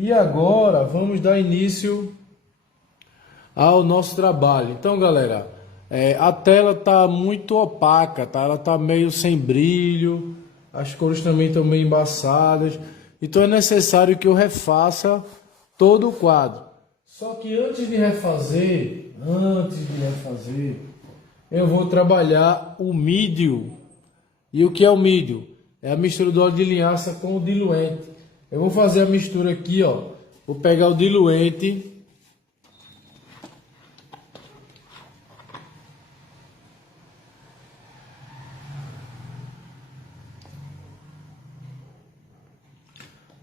E agora vamos dar início ao nosso trabalho. Então, galera, a tela está muito opaca, tá? Ela está meio sem brilho, as cores também estão meio embaçadas. Então é necessário que eu refaça todo o quadro. Só que antes de refazer, eu vou trabalhar o mídio. E o que é o mídio? É a mistura do óleo de linhaça com o diluente. Eu vou fazer a mistura aqui, ó. Vou pegar o diluente.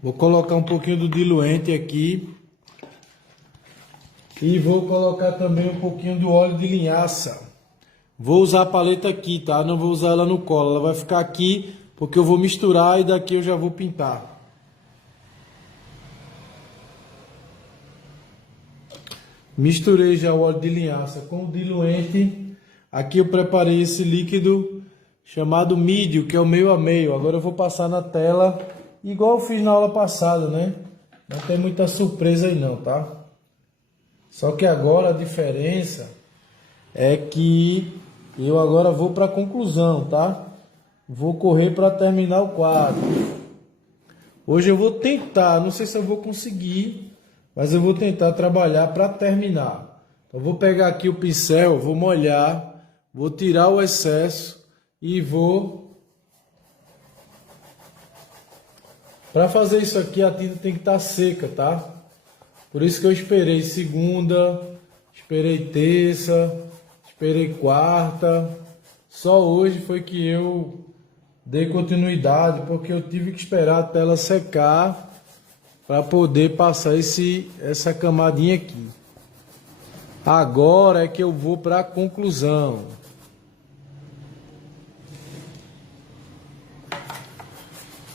Vou colocar um pouquinho do diluente aqui. E vou colocar também um pouquinho do óleo de linhaça. Vou usar a paleta aqui, tá? Não vou usar ela no colo. Ela vai ficar aqui porque eu vou misturar e daqui eu já vou pintar. Misturei já o óleo de linhaça com o diluente. Aqui eu preparei esse líquido chamado mídio, que é o meio a meio. Agora eu vou passar na tela, igual eu fiz na aula passada, né? Não tem muita surpresa aí não, tá? Só que agora a diferença é que eu agora vou para a conclusão, tá? Vou correr para terminar o quadro. Hoje eu vou tentar, não sei se eu vou conseguir, mas eu vou tentar trabalhar para terminar. Então vou pegar aqui o pincel, vou molhar, vou tirar o excesso e vou... Para fazer isso aqui a tinta tem que estar seca, tá? Por isso que eu esperei segunda, esperei terça, esperei quarta. Só hoje foi que eu dei continuidade, porque eu tive que esperar a tela secar para poder passar essa camadinha aqui. Agora é que eu vou para a conclusão.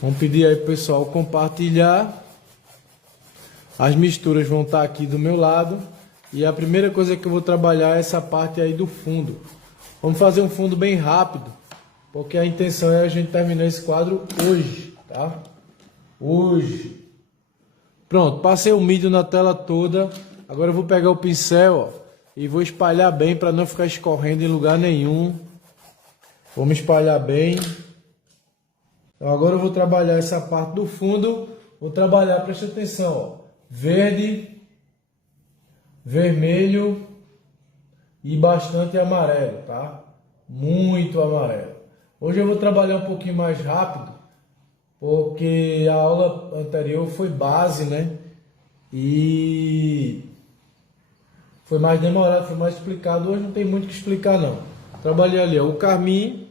Vamos pedir aí pro pessoal compartilhar. As misturas vão estar aqui do meu lado. E a primeira coisa que eu vou trabalhar é essa parte aí do fundo. Vamos fazer um fundo bem rápido, porque a intenção é a gente terminar esse quadro hoje, tá? Hoje. Pronto, passei o mídio na tela toda. Agora eu vou pegar o pincel, ó, e vou espalhar bem para não ficar escorrendo em lugar nenhum. Vamos espalhar bem. Então agora eu vou trabalhar essa parte do fundo. Vou trabalhar, preste atenção, ó. Verde, vermelho e bastante amarelo, tá? Muito amarelo. Hoje eu vou trabalhar um pouquinho mais rápido, porque a aula anterior foi base, né? E foi mais demorado, foi mais explicado. Hoje não tem muito o que explicar não. Trabalhei ali, ó, o carmim,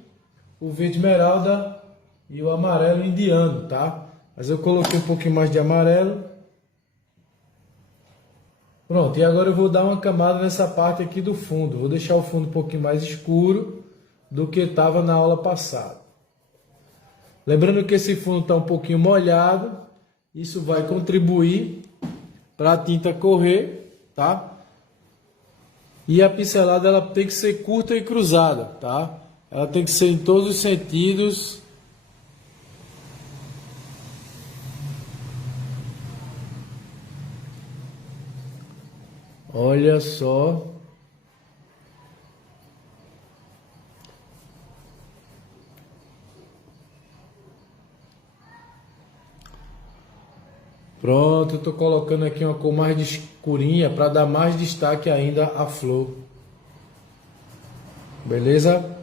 o verde esmeralda e o amarelo indiano, tá? Mas eu coloquei um pouquinho mais de amarelo. Pronto, e agora eu vou dar uma camada nessa parte aqui do fundo. Vou deixar o fundo um pouquinho mais escuro do que estava na aula passada. Lembrando que esse fundo está um pouquinho molhado. Isso vai contribuir para a tinta correr, tá? E a pincelada ela tem que ser curta e cruzada, tá? Ela tem que ser em todos os sentidos. Olha só. Pronto, eu estou colocando aqui uma cor mais escurinha para dar mais destaque ainda à flor. Beleza?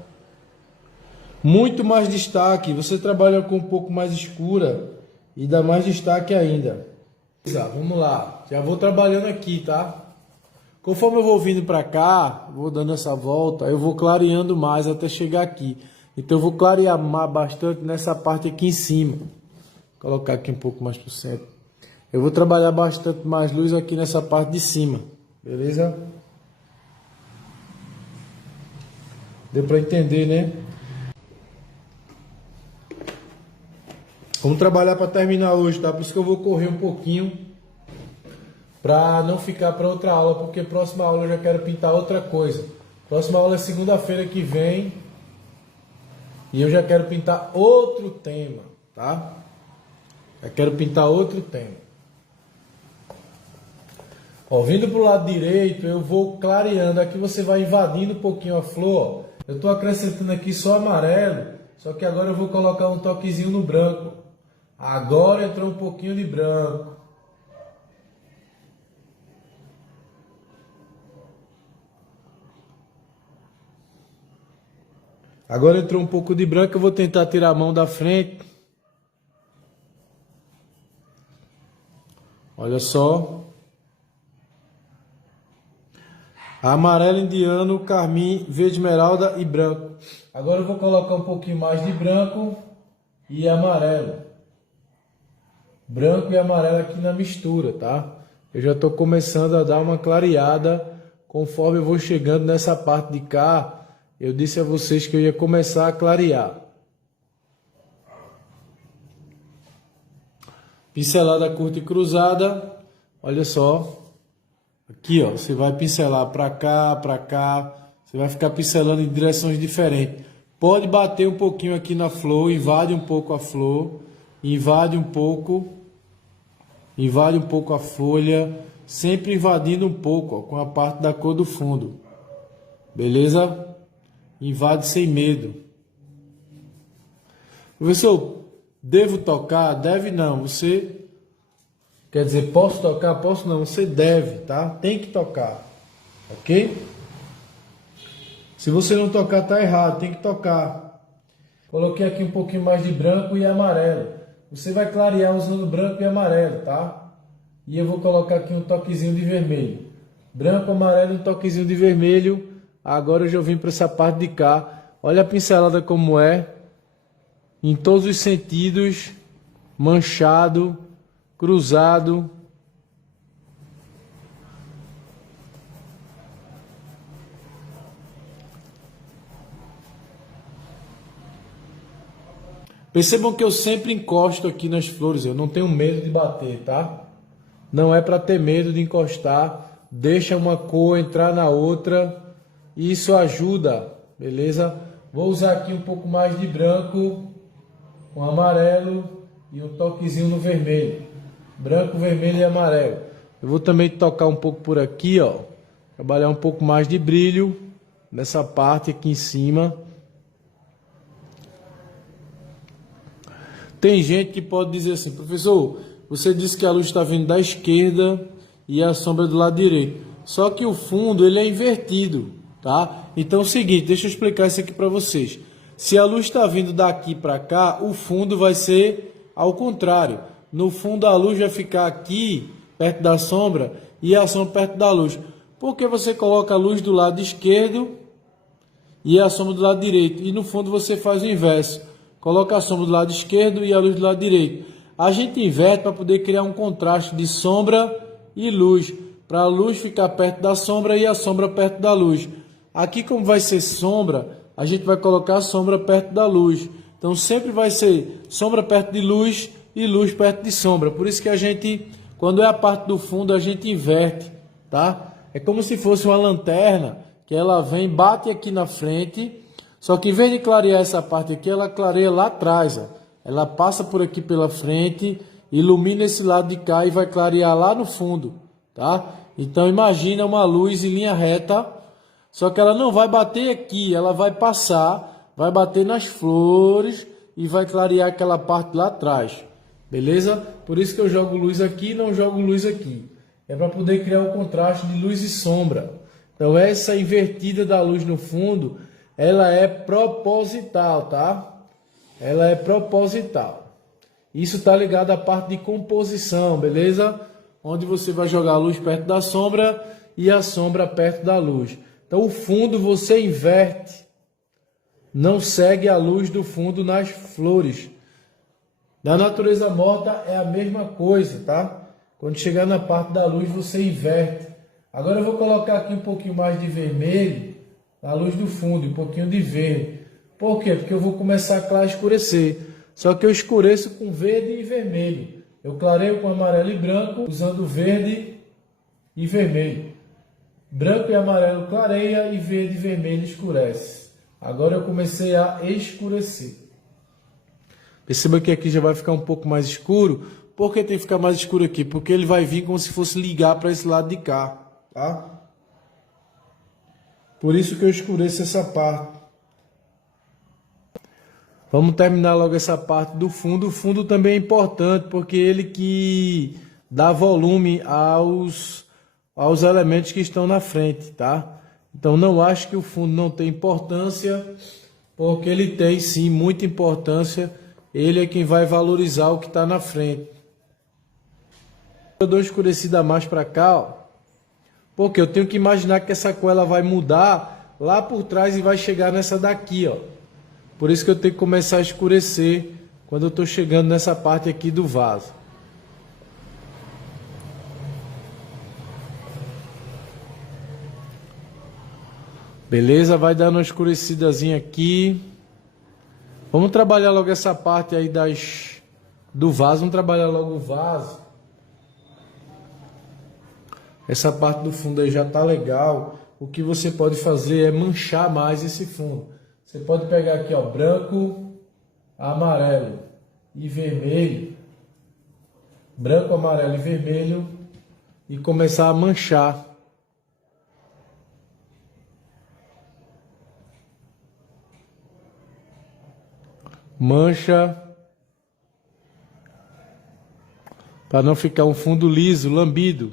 Muito mais destaque. Você trabalha com um pouco mais escura e dá mais destaque ainda. Vamos lá. Já vou trabalhando aqui, tá? Conforme eu vou vindo para cá, vou dando essa volta, eu vou clareando mais até chegar aqui. Então eu vou clarear bastante nessa parte aqui em cima. Vou colocar aqui um pouco mais para o centro. Eu vou trabalhar bastante mais luz aqui nessa parte de cima. Beleza? Deu para entender, né? Vamos trabalhar para terminar hoje, tá? Por isso que eu vou correr um pouquinho, para não ficar para outra aula, porque próxima aula eu já quero pintar outra coisa. Próxima aula é segunda-feira que vem e eu já quero pintar outro tema, tá? Já quero pintar outro tema. Ó, vindo para o lado direito, eu vou clareando. Aqui você vai invadindo um pouquinho a flor. Ó. Eu estou acrescentando aqui só amarelo, só que agora eu vou colocar um toquezinho no branco. Agora entrou um pouquinho de branco. Agora entrou um pouco de branco, eu vou tentar tirar a mão da frente. Olha só. Amarelo indiano, carmim, verde esmeralda e branco. Agora eu vou colocar um pouquinho mais de branco e amarelo. Branco e amarelo aqui na mistura, tá? Eu já estou começando a dar uma clareada conforme eu vou chegando nessa parte de cá. Eu disse a vocês que eu ia começar a clarear. Pincelada curta e cruzada. Olha só. Aqui, ó, você vai pincelar para cá. Você vai ficar pincelando em direções diferentes. Pode bater um pouquinho aqui na flor, invade um pouco a flor, invade um pouco a folha, sempre invadindo um pouco, ó, com a parte da cor do fundo. Beleza? Invade sem medo. Professor, devo tocar? Deve não. Você quer dizer, posso tocar? Posso não. Você deve, tá? Tem que tocar. Ok? Se você não tocar, tá errado. Tem que tocar. Coloquei aqui um pouquinho mais de branco e amarelo. Você vai clarear usando branco e amarelo, tá? E eu vou colocar aqui um toquezinho de vermelho. Branco, amarelo e um toquezinho de vermelho. Agora eu já vim para essa parte de cá. Olha a pincelada como é. Em todos os sentidos. Manchado. Cruzado. Percebam que eu sempre encosto aqui nas flores. Eu não tenho medo de bater, tá? Não é para ter medo de encostar. Deixa uma cor entrar na outra. Isso ajuda, beleza? Vou usar aqui um pouco mais de branco, com amarelo e um toquezinho no vermelho. Branco, vermelho e amarelo. Eu vou também tocar um pouco por aqui, ó. Trabalhar um pouco mais de brilho nessa parte aqui em cima. Tem gente que pode dizer assim, professor, você disse que a luz está vindo da esquerda e a sombra do lado direito. Só que o fundo ele é invertido. Tá? Então é o seguinte, deixa eu explicar isso aqui para vocês. Se a luz está vindo daqui para cá, o fundo vai ser ao contrário. No fundo a luz vai ficar aqui, perto da sombra, e a sombra perto da luz. Porque você coloca a luz do lado esquerdo e a sombra do lado direito. E no fundo você faz o inverso. Coloca a sombra do lado esquerdo e a luz do lado direito. A gente inverte para poder criar um contraste de sombra e luz. Para a luz ficar perto da sombra e a sombra perto da luz. Aqui, como vai ser sombra, a gente vai colocar a sombra perto da luz. Então, sempre vai ser sombra perto de luz e luz perto de sombra. Por isso que a gente, quando é a parte do fundo, a gente inverte, tá? É como se fosse uma lanterna, que ela vem, bate aqui na frente, só que em vez de clarear essa parte aqui, ela clareia lá atrás, ó. Ela passa por aqui pela frente, ilumina esse lado de cá e vai clarear lá no fundo, tá? Então, imagina uma luz em linha reta. Só que ela não vai bater aqui, ela vai passar, vai bater nas flores e vai clarear aquela parte lá atrás. Beleza? Por isso que eu jogo luz aqui e não jogo luz aqui. É para poder criar um contraste de luz e sombra. Então essa invertida da luz no fundo, ela é proposital, tá? Ela é proposital. Isso está ligado à parte de composição, beleza? Onde você vai jogar a luz perto da sombra e a sombra perto da luz. Então o fundo você inverte, não segue a luz do fundo nas flores. Na natureza morta é a mesma coisa, tá? Quando chegar na parte da luz você inverte. Agora eu vou colocar aqui um pouquinho mais de vermelho na luz do fundo, um pouquinho de verde. Por quê? Porque eu vou começar a escurecer. Só que eu escureço com verde e vermelho. Eu clareio com amarelo e branco usando verde e vermelho. Branco e amarelo clareia e verde e vermelho escurece. Agora eu comecei a escurecer. Perceba que aqui já vai ficar um pouco mais escuro, Por que tem que ficar mais escuro aqui? Porque ele vai vir como se fosse ligar para esse lado de cá, tá? Por isso que eu escureço essa parte. Vamos terminar logo essa parte do fundo. O fundo também é importante, porque ele que dá volume aos elementos que estão na frente, tá? Então não acho que o fundo não tem importância, porque ele tem sim muita importância. Ele é quem vai valorizar o que está na frente. Eu dou escurecida mais para cá, ó, porque eu tenho que imaginar que essa cor ela vai mudar lá por trás e vai chegar nessa daqui, ó. Por isso que eu tenho que começar a escurecer quando eu estou chegando nessa parte aqui do vaso. Beleza? Vai dando uma escurecidazinha aqui. Vamos trabalhar logo essa parte aí do vaso. Vamos trabalhar logo o vaso. Essa parte do fundo aí já tá legal. O que você pode fazer é manchar mais esse fundo. Você pode pegar aqui, ó, branco, amarelo e vermelho. Branco, amarelo e vermelho. E começar a manchar. Mancha. Para não ficar um fundo liso, lambido.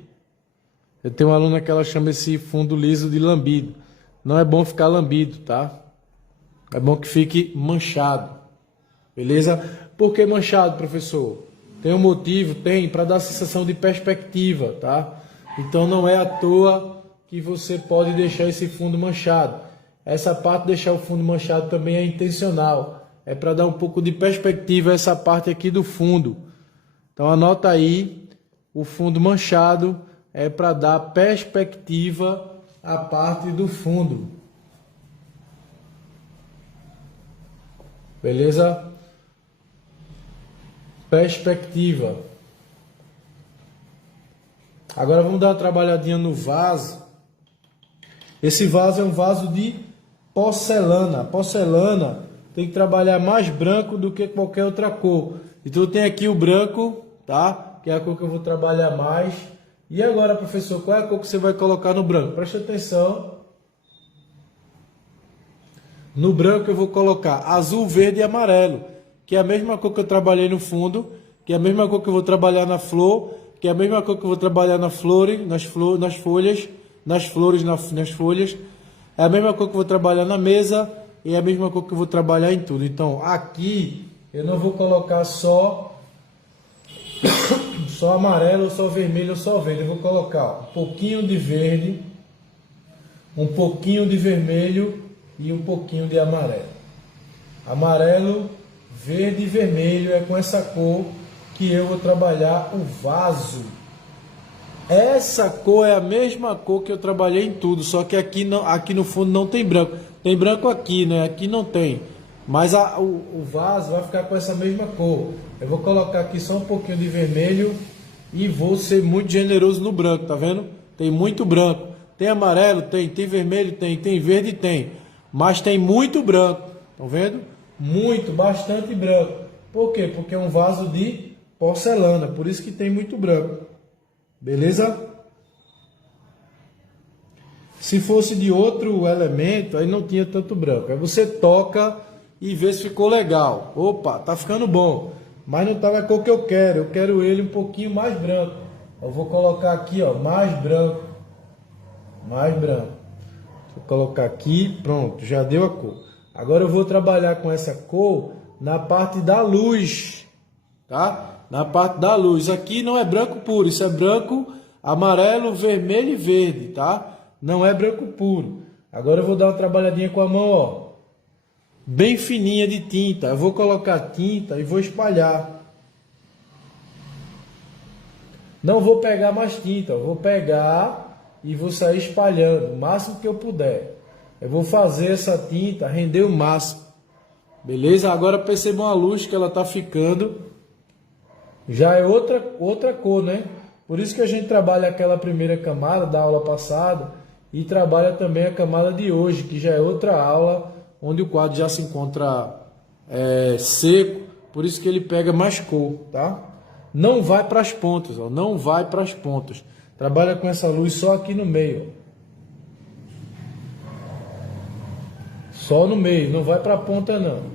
Eu tenho uma aluna que ela chama esse fundo liso de lambido. Não é bom ficar lambido, tá? É bom que fique manchado. Beleza? Por que manchado, professor? Tem um motivo? Tem, para dar sensação de perspectiva, tá? Então não é à toa que você pode deixar esse fundo manchado. Essa parte de deixar o fundo manchado também é intencional. É para dar um pouco de perspectiva a essa parte aqui do fundo. Então anota aí, o fundo manchado é para dar perspectiva à parte do fundo. Beleza? Perspectiva. Agora vamos dar uma trabalhadinha no vaso. Esse vaso é um vaso de porcelana. A porcelana tem que trabalhar mais branco do que qualquer outra cor. Então tem aqui o branco, tá? Que é a cor que eu vou trabalhar mais. E agora, professor, qual é a cor que você vai colocar no branco? Preste atenção. No branco eu vou colocar azul, verde e amarelo, que é a mesma cor que eu trabalhei no fundo, que é a mesma cor que eu vou trabalhar na flor, que é a mesma cor que eu vou trabalhar nas flores, nas folhas, é a mesma cor que eu vou trabalhar na mesa e é a mesma cor que eu vou trabalhar em tudo. Então, aqui eu não vou colocar só amarelo, ou só vermelho, ou só verde. Eu vou colocar um pouquinho de verde, um pouquinho de vermelho e um pouquinho de amarelo. Amarelo, verde e vermelho é com essa cor que eu vou trabalhar o vaso. Essa cor é a mesma cor que eu trabalhei em tudo, só que aqui no fundo não tem branco. Tem branco aqui, né? Aqui não tem. Mas o vaso vai ficar com essa mesma cor. Eu vou colocar aqui só um pouquinho de vermelho e vou ser muito generoso no branco, tá vendo? Tem muito branco. Tem amarelo? Tem vermelho? Tem verde? Tem. Mas tem muito branco. Estão vendo? Muito, bastante branco. Por quê? Porque é um vaso de porcelana. Por isso que tem muito branco. Beleza? Se fosse de outro elemento, aí não tinha tanto branco. Aí você toca e vê se ficou legal. Opa, tá ficando bom. Mas não tá na cor que eu quero. Eu quero ele um pouquinho mais branco. Eu vou colocar aqui, ó, mais branco. Mais branco. Vou colocar aqui, pronto, já deu a cor. Agora eu vou trabalhar com essa cor na parte da luz, tá? Na parte da luz. Aqui não é branco puro, isso é branco, amarelo, vermelho e verde, tá? Não é branco puro. Agora eu vou dar uma trabalhadinha com a mão, ó, bem fininha de tinta. Eu vou colocar tinta e vou espalhar. Não vou pegar mais tinta, eu vou pegar e vou sair espalhando o máximo que eu puder. Eu vou fazer essa tinta render o máximo. Beleza? Agora percebam a luz que ela está ficando. Já é outra cor, né? Por isso que a gente trabalha aquela primeira camada da aula passada e trabalha também a camada de hoje, que já é outra aula, onde o quadro já se encontra seco. Por isso que ele pega mais cor, tá? não vai para as pontas, ó, não vai para as pontas. Trabalha com essa luz só aqui no meio, ó. Só no meio, não vai para a ponta não.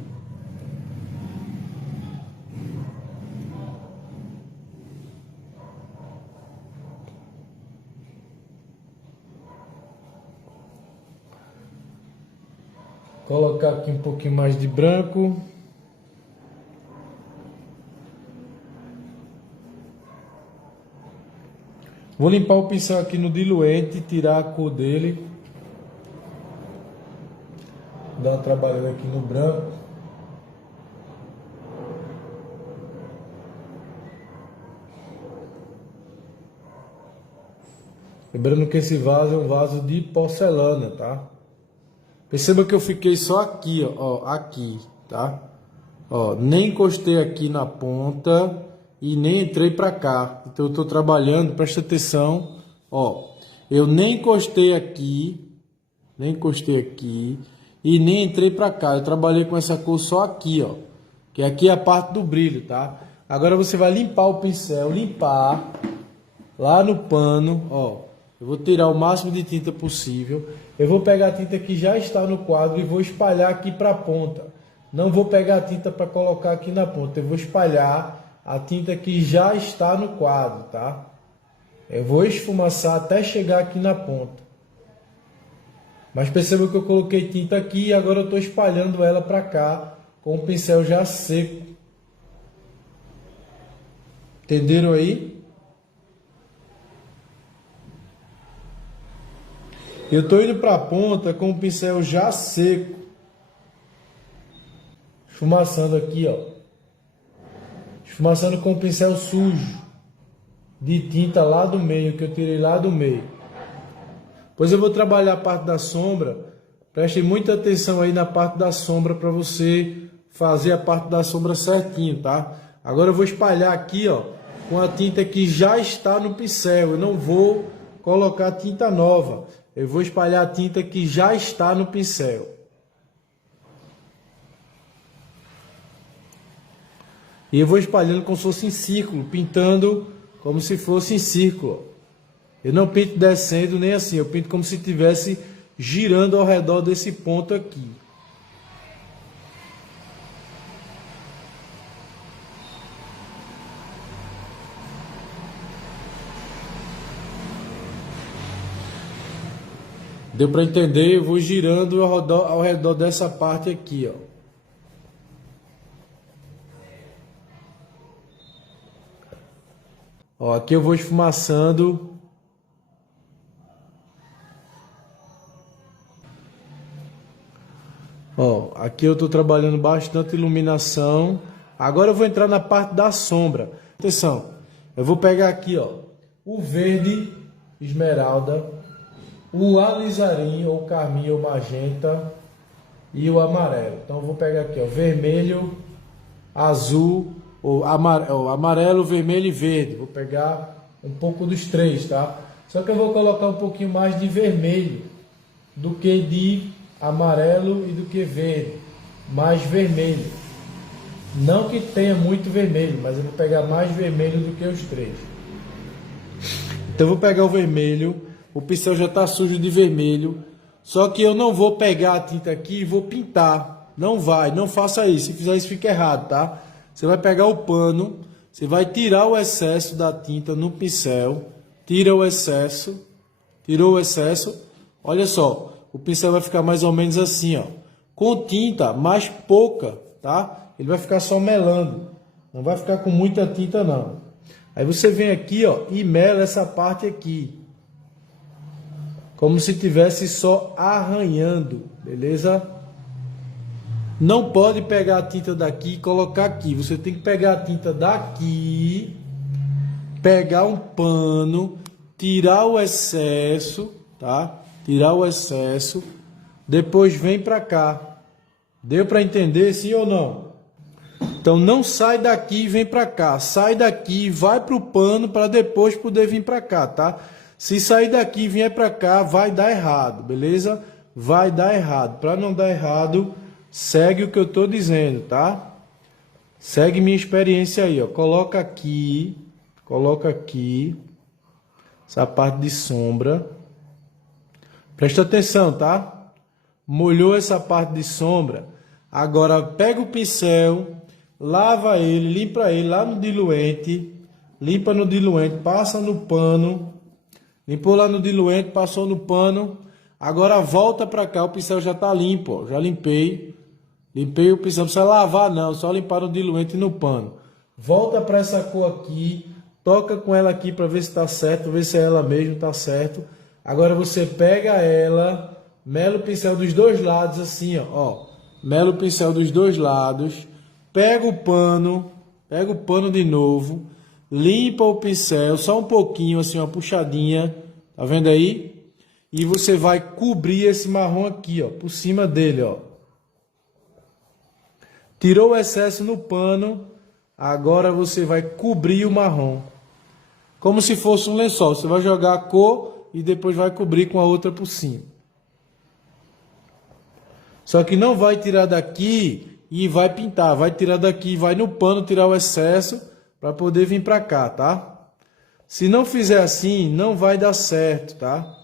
Colocar aqui um pouquinho mais de branco. Vou limpar o pincel aqui no diluente, tirar a cor dele. Dar uma trabalhada aqui no branco. Lembrando que esse vaso é um vaso de porcelana, tá? Perceba que eu fiquei só aqui, ó, aqui, tá? Ó, nem encostei aqui na ponta e nem entrei pra cá. Então eu tô trabalhando, presta atenção, ó. Eu nem encostei aqui e nem entrei pra cá. Eu trabalhei com essa cor só aqui, ó. Que aqui é a parte do brilho, tá? Agora você vai limpar o pincel, limpar lá no pano, ó. Eu vou tirar o máximo de tinta possível. Eu vou pegar a tinta que já está no quadro e vou espalhar aqui para a ponta. Não vou pegar a tinta para colocar aqui na ponta. Eu vou espalhar a tinta que já está no quadro, tá? Eu vou esfumaçar até chegar aqui na ponta. Mas perceba que eu coloquei tinta aqui e agora eu estou espalhando ela para cá com o pincel já seco. Entenderam aí? Eu estou indo para a ponta com o pincel já seco. Esfumaçando aqui, ó. Esfumaçando com o pincel sujo. De tinta lá do meio, que eu tirei lá do meio. Pois eu vou trabalhar a parte da sombra. Preste muita atenção aí na parte da sombra para você fazer a parte da sombra certinho, tá? Agora eu vou espalhar aqui, ó, com a tinta que já está no pincel. Eu não vou colocar tinta nova. Eu vou espalhar a tinta que já está no pincel. E eu vou espalhando como se fosse em círculo, pintando como se fosse em círculo. Eu não pinto descendo nem assim, eu pinto como se estivesse girando ao redor desse ponto aqui. Deu para entender? Eu vou girando ao redor dessa parte aqui, ó. Ó, aqui eu vou esfumaçando. Ó, aqui eu estou trabalhando bastante iluminação. Agora eu vou entrar na parte da sombra. Atenção, eu vou pegar aqui, ó, o verde esmeralda, o alizarim, ou carmim, ou magenta e o amarelo. Então eu vou pegar aqui, ó, vermelho, azul, ou amarelo, vermelho e verde. Vou pegar um pouco dos três, tá? Só que eu vou colocar um pouquinho mais de vermelho do que de amarelo e do que verde. Mais vermelho. Não que tenha muito vermelho, mas eu vou pegar mais vermelho do que os três. Então eu vou pegar o vermelho. O pincel já está sujo de vermelho. Só que eu não vou pegar a tinta aqui e vou pintar. Não vai, não faça isso. Se fizer isso fica errado, tá? Você vai pegar o pano, você vai tirar o excesso da tinta no pincel. Tira o excesso. Tirou o excesso. Olha só, o pincel vai ficar mais ou menos assim, ó. Com tinta mais pouca, tá? Ele vai ficar só melando. Não vai ficar com muita tinta, não. Aí você vem aqui, ó, e mela essa parte aqui. Como se tivesse só arranhando, beleza? Não pode pegar a tinta daqui e colocar aqui. Você tem que pegar a tinta daqui, pegar um pano, tirar o excesso, tá? Tirar o excesso, depois vem para cá. Deu para entender, sim ou não? Então não sai daqui e vem para cá. Sai daqui e vai para o pano para depois poder vir para cá, tá? Se sair daqui e vier para cá, vai dar errado, beleza? Vai dar errado. Para não dar errado, segue o que eu estou dizendo, tá? Segue minha experiência aí, ó. Coloca aqui, essa parte de sombra. Presta atenção, tá? Molhou essa parte de sombra. Agora pega o pincel, lava ele, limpa ele lá no diluente. Limpa no diluente, passa no pano. Limpou lá no diluente, passou no pano. Agora volta pra cá, o pincel já tá limpo, ó. Já limpei. Limpei o pincel, não precisa lavar não, só limpar no diluente e no pano. Volta pra essa cor aqui, toca com ela aqui pra ver se tá certo, ver se é ela mesmo, tá certo. Agora você pega ela, mela o pincel dos dois lados assim, ó. Mela o pincel dos dois lados, pega o pano de novo, limpa o pincel, só um pouquinho assim, uma puxadinha, tá vendo aí? E você vai cobrir esse marrom aqui, ó, por cima dele, ó. Tirou o excesso no pano, agora você vai cobrir o marrom. Como se fosse um lençol, você vai jogar a cor e depois vai cobrir com a outra por cima. Só que não vai tirar daqui e vai pintar, vai tirar daqui, vai no pano tirar o excesso para poder vir para cá, tá? Se não fizer assim, não vai dar certo, tá?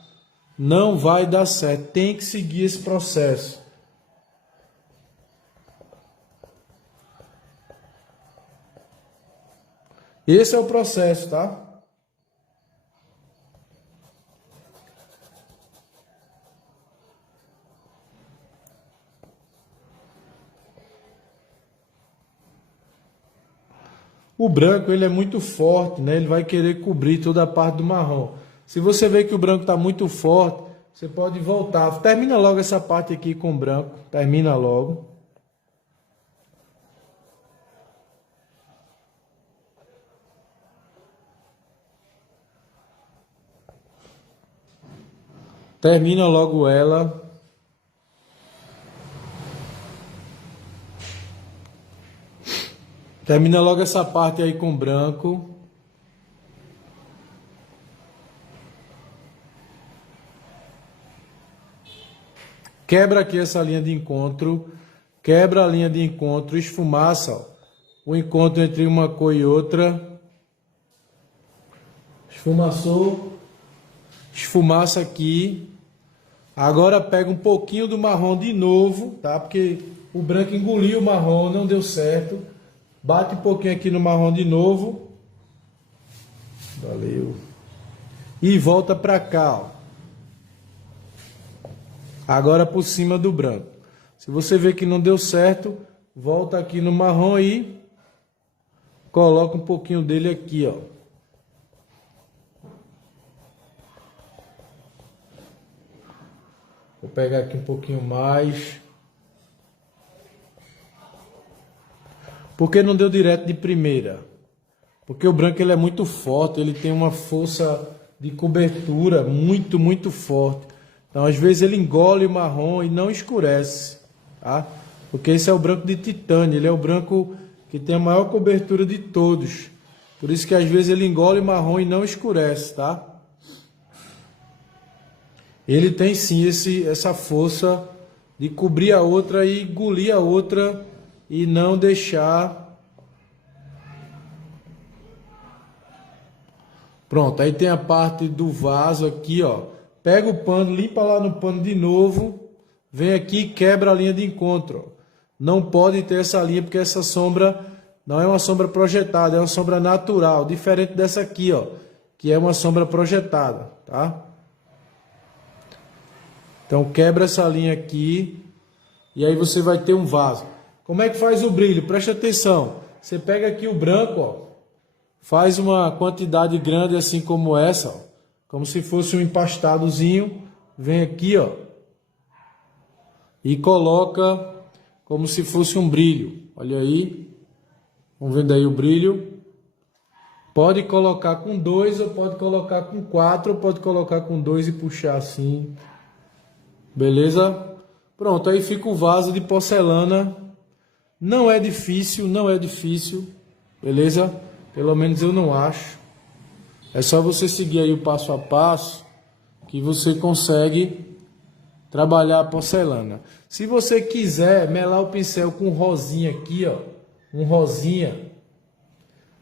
Não vai dar certo, tem que seguir esse processo. Esse é o processo, tá? O branco, ele é muito forte, né? Ele vai querer cobrir toda a parte do marrom. Se você vê que o branco está muito forte, você pode voltar. Termina logo essa parte aqui com o branco. Termina logo. Termina logo ela. Termina logo essa parte aí com branco. Quebra aqui essa linha de encontro. Quebra a linha de encontro. Esfumaça, ó, o encontro entre uma cor e outra. Esfumaçou. Esfumaça aqui. Agora pega um pouquinho do marrom de novo, tá? Porque o branco engoliu o marrom, não deu certo. Bate um pouquinho aqui no marrom de novo. Valeu. E volta pra cá, ó. Agora por cima do branco. Se você vê que não deu certo, volta aqui no marrom e coloca um pouquinho dele aqui, ó. Vou pegar aqui um pouquinho mais. Por que não deu direto de primeira? Porque o branco ele é muito forte, ele tem uma força de cobertura muito forte. Então às vezes ele engole o marrom e não escurece, tá? Porque esse é o branco de titânio, ele é o branco que tem a maior cobertura de todos. Por isso que às vezes ele engole o marrom e não escurece, tá? Ele tem sim essa força de cobrir a outra e engolir a outra e não deixar. Pronto, aí tem a parte do vaso aqui, ó. Pega o pano, limpa lá no pano de novo. Vem aqui e quebra a linha de encontro, ó. Não pode ter essa linha porque essa sombra não é uma sombra projetada, é uma sombra natural. Diferente dessa aqui, ó, que é uma sombra projetada, tá? Então quebra essa linha aqui e aí você vai ter um vaso. Como é que faz o brilho? Presta atenção. Você pega aqui o branco, ó, faz uma quantidade grande assim como essa, ó, como se fosse um empastadozinho. Vem aqui, ó, e coloca como se fosse um brilho. Olha aí. Vamos vendo aí o brilho. Pode colocar com 2 ou pode colocar com 4 ou pode colocar com 2 e puxar assim. Beleza? Pronto, aí fica o vaso de porcelana. Não é difícil, não é difícil. Beleza? Pelo menos eu não acho. É só você seguir aí o passo a passo que você consegue trabalhar a porcelana. Se você quiser melar o pincel com rosinha aqui, ó, um rosinha,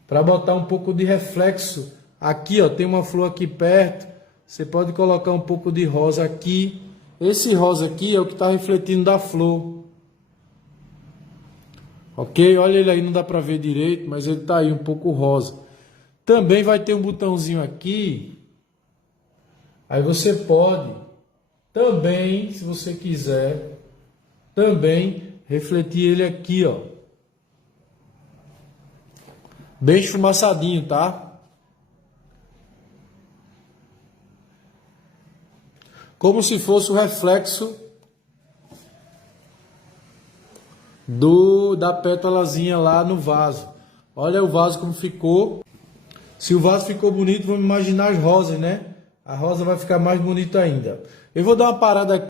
para botar um pouco de reflexo. Aqui, ó, tem uma flor aqui perto, você pode colocar um pouco de rosa aqui. Esse rosa aqui é o que está refletindo da flor. Ok? Olha ele aí, não dá para ver direito, mas ele está aí um pouco rosa. Também vai ter um botãozinho aqui. Aí você pode também, se você quiser, também refletir ele aqui, ó. Bem esfumaçadinho, tá? Como se fosse o reflexo da pétalazinha lá no vaso. Olha o vaso como ficou. Se o vaso ficou bonito, vamos imaginar as rosas, né? A rosa vai ficar mais bonita ainda. Eu vou dar uma parada aqui.